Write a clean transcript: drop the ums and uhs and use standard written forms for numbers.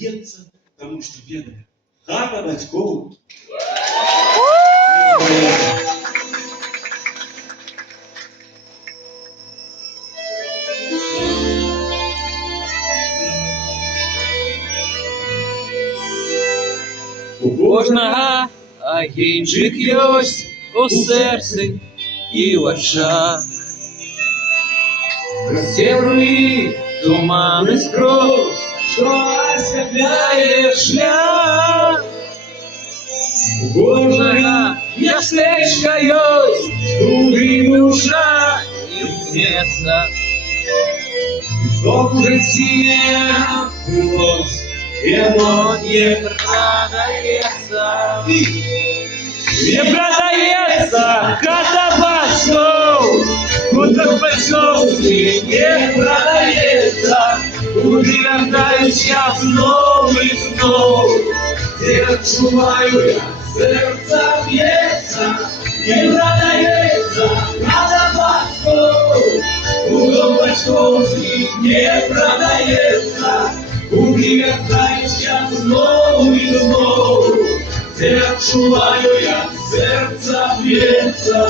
б'ється, тому що бідна. Хата батьков. У кожного агінчик ёсць у серці і в очах. Розсєвруй тумани скрозь, що освятляє шлях. У кожного мястечка ёсць, куди душа імкнецца. Чтоб жыццё былось, яно не продаецца. Не продаецца хата бацькоў, хутак бацькоў не продаецца. Куды вяртаюсь я зноў і зноў, дзе адчуваю я, сэрца б'ецца. Не продаецца хата бацькоў, хутак бацькоў не продаецца. Куды вяртаюсь я зноў і зноў, дзе адчуваю я, сэрца б'ецца.